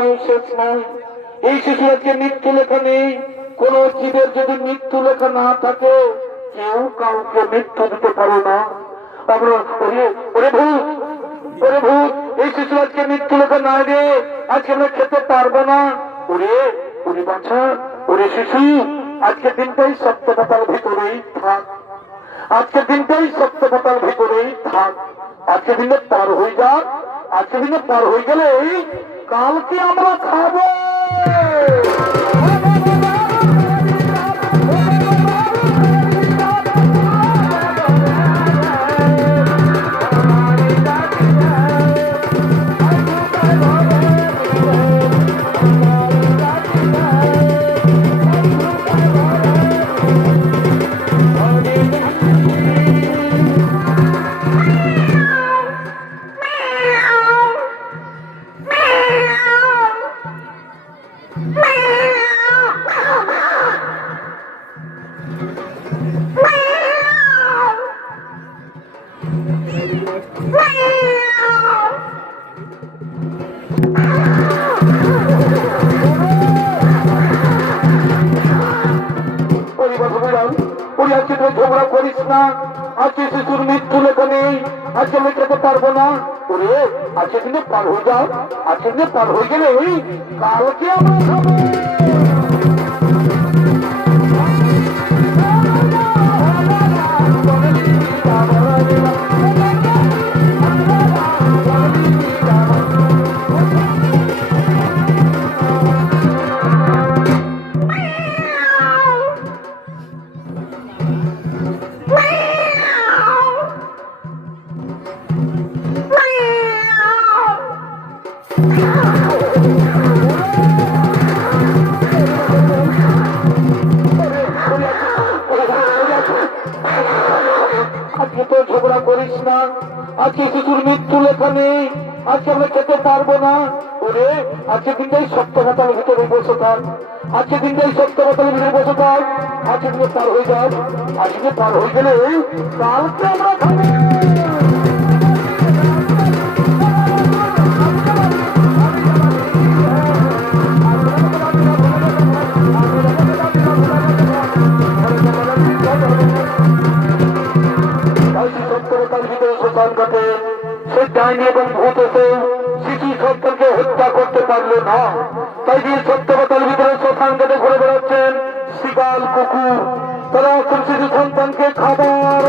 পরমায়ু শেষ নয় এই শিশুর আজকে মৃত্যু লেখা নেই কোন জীবের যদি মৃত্যু লেখা না থাকে, কেউ কাউকে মৃত্যু দিতে পারে না। আমরা শিশু আজকে মৃত্যু লেখা না আজকে আমরা খেতে পারব না। ওরে ওরে বাচ্চা ওরে শিশু আজকের দিনটাই সত্যকতার ভিতরেই থাক। আজকের দিনটাই সত্যকতার ভিতরেই থাক। আজকের দিনে পার হয়ে যাক। আজকের দিনে পার হয়ে গেলে কালকে আমরা খাব। হয়ে কালকে আমরা আজকে শিশুর মৃত্যু লেখা নেই। আজকে আমরা খেতে পারব না। ওরে, আজকে দিনটাই সত্য কথার ভিতরে বসে থাক। আজকে দিনটাই সত্য কথার ভিতরে বসে থাক। আজকে দিনে পার হয়ে যাও আজকে পার হয়ে গেলে কালকে আমরা খাব। ভিতরে শ্মশান সে ডাইনি এবং ভূত এসে শিশু সন্তানকে হত্যা করতে পারল না। তাই যে সত্যবতার ভিতরে শ্মশান ঘাটে ঘুরে বেড়াচ্ছেন শিকাল কুকুর। তারা এখন শিশু সন্তানকে খাবার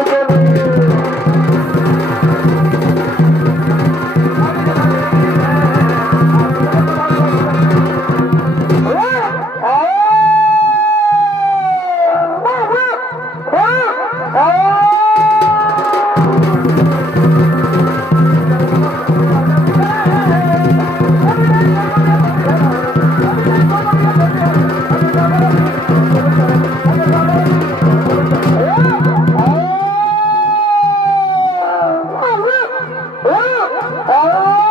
¡Oh!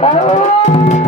Oh!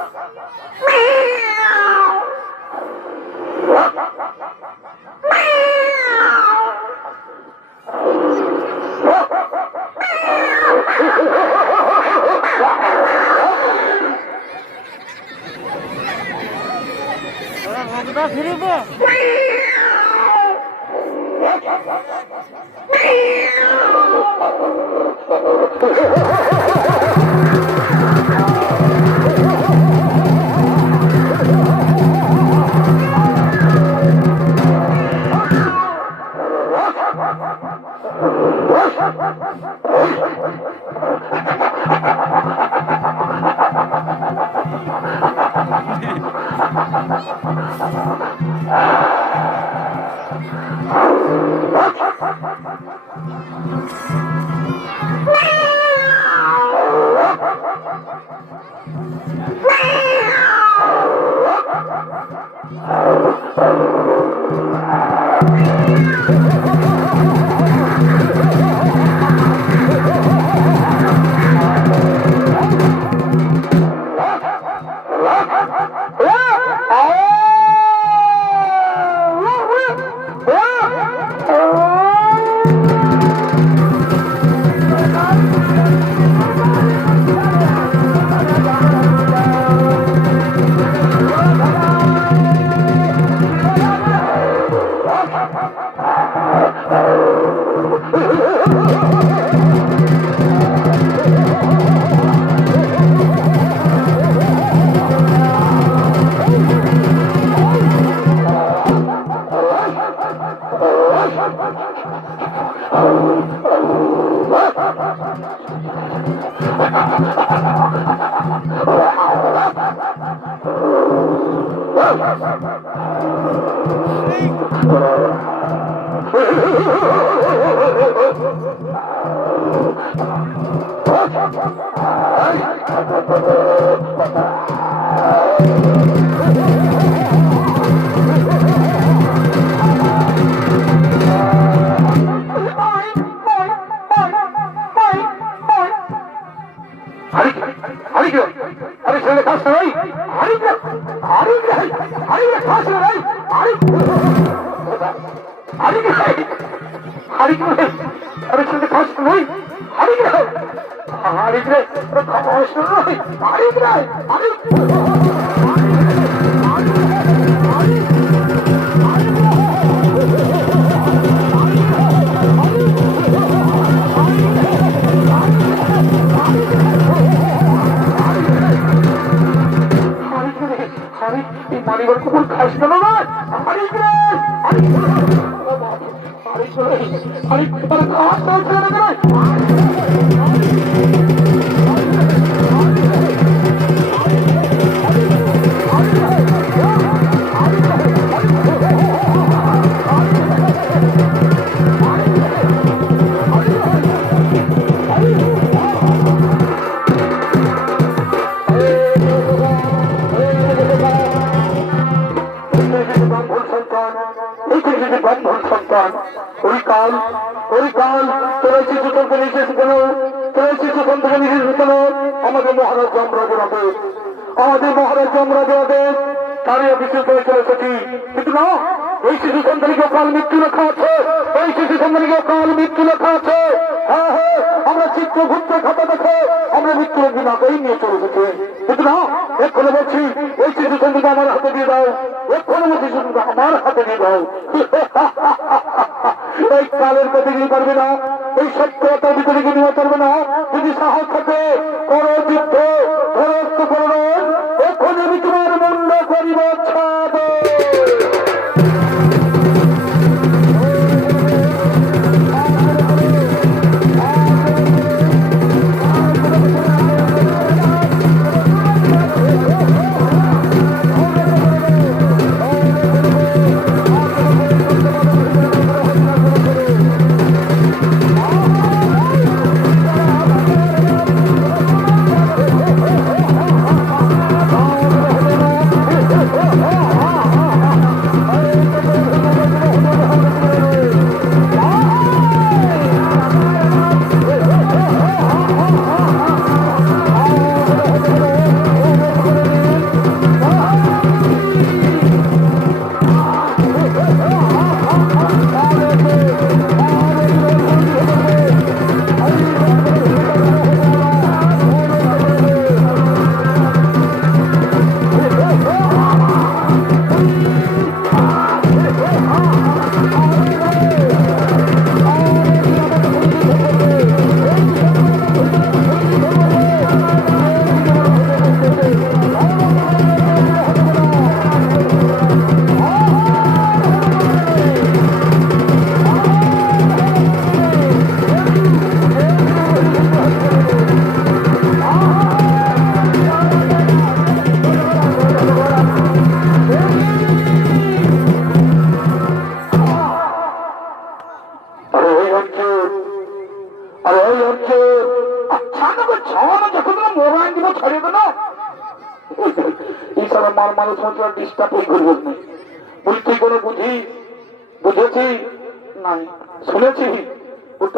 দেবে আরে আরে কি আরে ছেলে খাস না ভাই আরে কি আরে কি আরে কি খাস না ভাই আরে আরে কি আরে কি আরে ছেলে এই মানিবার কুকুর খাস না ভাই আরে কি আরে আরে ছেলে আরে আরে আমাদের মহারাজ যমরাজের আদেশ তারই করে চলে এসেছি কিন্তু না এই শিশু সন্তানকে কাল মৃত্যু লেখা আছে। এই শিশু সন্তানকে কাল মৃত্যু লেখা আছে। হ্যাঁ হ্যাঁ আমরা চিত্রগুপ্ত খাতা দেখে, আমরা মৃত্যুর দিন আগেই নিয়ে চলে এসেছি। কিন্তু না, এক্ষণে বলছি এই শিশু সন্তানকে আমার হাতে দিয়ে দাও। এক্ষণে বলছি আমার হাতে দিয়ে দাও। কালের গিয়ে পারবে না সত্যতার ভিতরে পারবে না। যদি সাহস থাকে, করো যুদ্ধ করো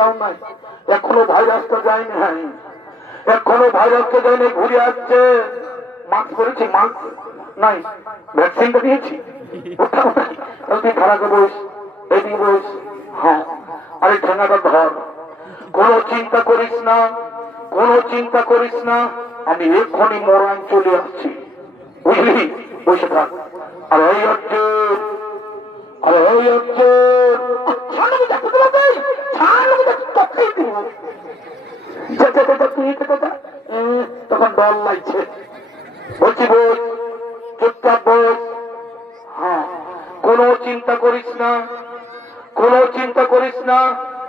ওটাও নাই। এখনও ভাইরাসটা যায়নি। হ্যাঁ এখনও ভাইরাসটা যায়নি, ঘুরে আসছে। মাস্ক করেছি মাস্ক নাই। ভ্যাকসিনটা দিয়েছি তুই খারাপে বস এদিকে বস। হ্যাঁ আরে ঠেঙাটা ধর। কোনো চিন্তা করিস না, কোনো চিন্তা করিস না। আমি এক্ষুনি মরান চলে আসছি। বুঝলি? বসে থাক। আর এই অর্জুন আরে যা। উম, তখন দল লাগছে বলছি বস হ্যাঁ কোনো চিন্তা করিস না কোনো চিন্তা করিস না।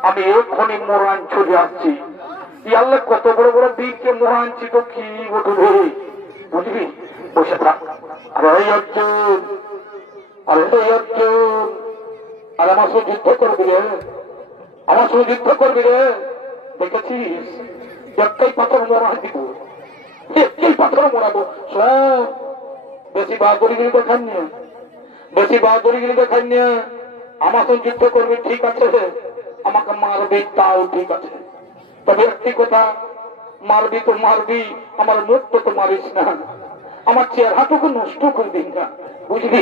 আমি এক্ষুনি মোরান চলে আসছি। ইয়াল্লা কত বড় বড় বীরকে মোরানছি তো কি বুঝবি বসে থাক। আরে এই অর্জুন আরে আর আমার সঙ্গে যুদ্ধ করবি রে। আমার সঙ্গে যুদ্ধ করবি রে। দেখেছিস? একটাই পাথর মোড়া দিব। একটাই পাথর মোড়াবো শোন বেশি বাহাদুরিগিরি দেখান নিয়ে বেশি বাহাদুরিগিরি দেখান নিয়ে আমার সঙ্গে যুদ্ধ করবি, ঠিক আছে আমাকে মারবি, তাও ঠিক আছে। তবে একটি কথা, মারবি তো মারবি, আমার মুখটা তো মারিস না। আমার চেহারাটুকু নষ্ট করে দিন না। বুঝলি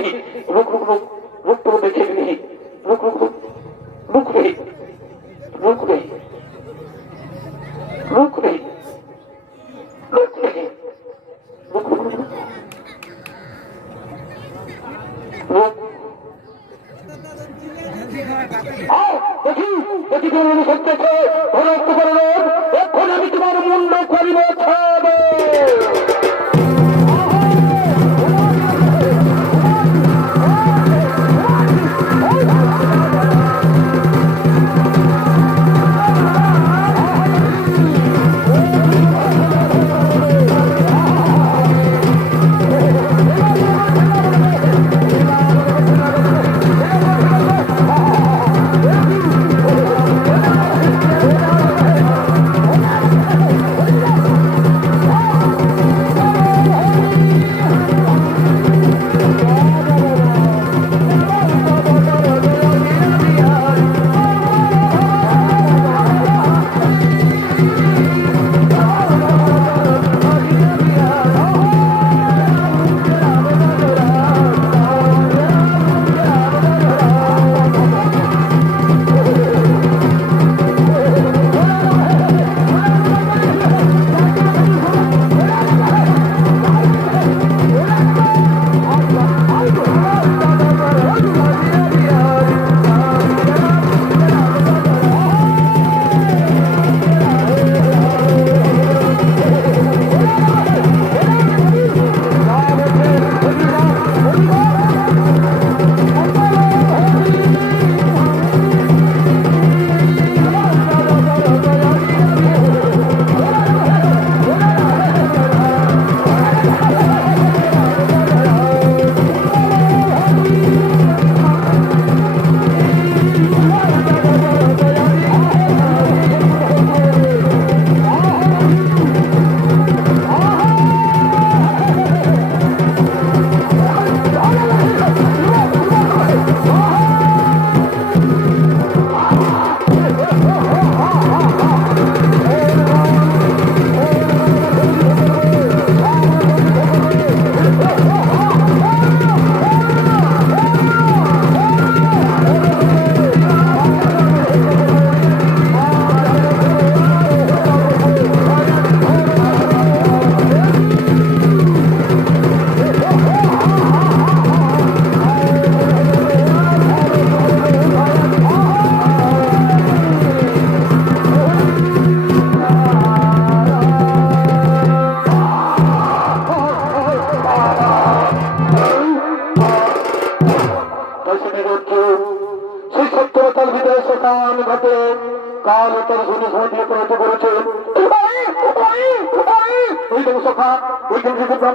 রুক রুক রুক রুক তো দেখে রুক রুক রুক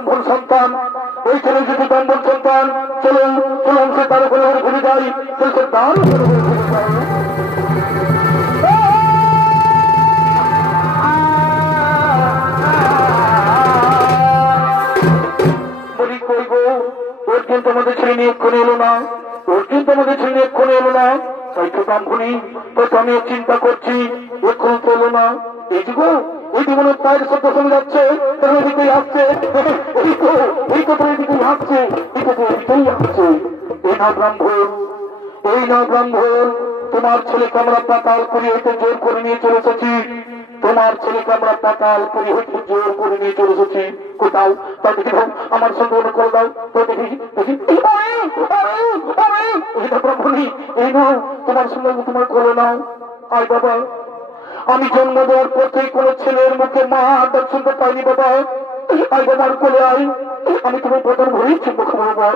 ব্রাহ্মণ সন্তান, ওই ছেলে যদি ব্রাহ্মণ সন্তান, চলুন চলুন সে তার উপরে ভুলে যাই চলছে তার ভুলে যাই এলো না। এলো না। তো তো আমি চিন্তা করছি এখন চলো না। এই যুগ মনে তোমার ছেলেকে আমরা পাতাল পুরী হইতে জোর করে নিয়ে চলে এসেছি। তোমার ছেলেকে আমরা পাতাল পুরী হইতে জোর করে নিয়ে চলে এসেছি। কোথাও তা দেখি, দাও, আমার সঙ্গে ওটা করে দাও তো দেখি দেখি। এই না এই নাও তোমার সঙ্গে তোমার করে নাও। আয় বাবা। আমি জন্ম দেওয়ার পর থেকে কোনো ছেলের মুখে মা ডাক শুনতে পাইনি বাবা। আয় বাবার কোলে আয়। আমি তোমার প্রথম চুম্ব খাব বাবা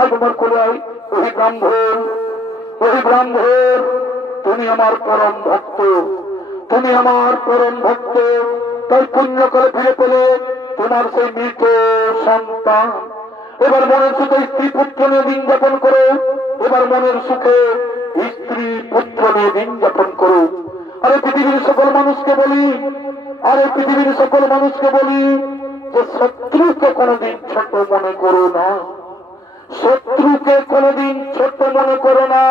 আয় বাবার কোলে আয়। ওই ব্রাহ্মণ ওই ব্রাহ্মণ, তুমি আমার পরম ভক্ত, তুমি আমার পরম ভক্ত। তাই পুণ্য করে ফিরে পেলে তোমার সেই মৃত সন্তান। এবার মনের সুখে স্ত্রী পুত্র নিয়ে দিন যাপন করো। এবার মনের সুখে স্ত্রী পুত্র নিয়ে দিন যাপন করো আরে পৃথিবীর সকল মানুষকে বলি, আরে পৃথিবীর সকল মানুষকে বলি যে শত্রুকে কোনোদিন ছোট মনে করো না। শত্রুকে কোনোদিন ছোট মনে করো না।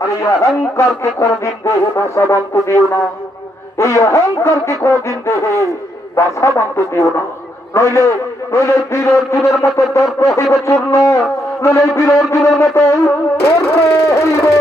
আর এই অহংকারকে কোনোদিন দেহে বাসা বাঁধতে দিও না। এই অহংকারকে কোনোদিন দেহে বাসা বাঁধতে দিও না। নইলে নইলে বীর অর্জুনের মতো দর্প হইব চূর্ণ নইলে বীর অর্জুনের মতো দর্প হইবে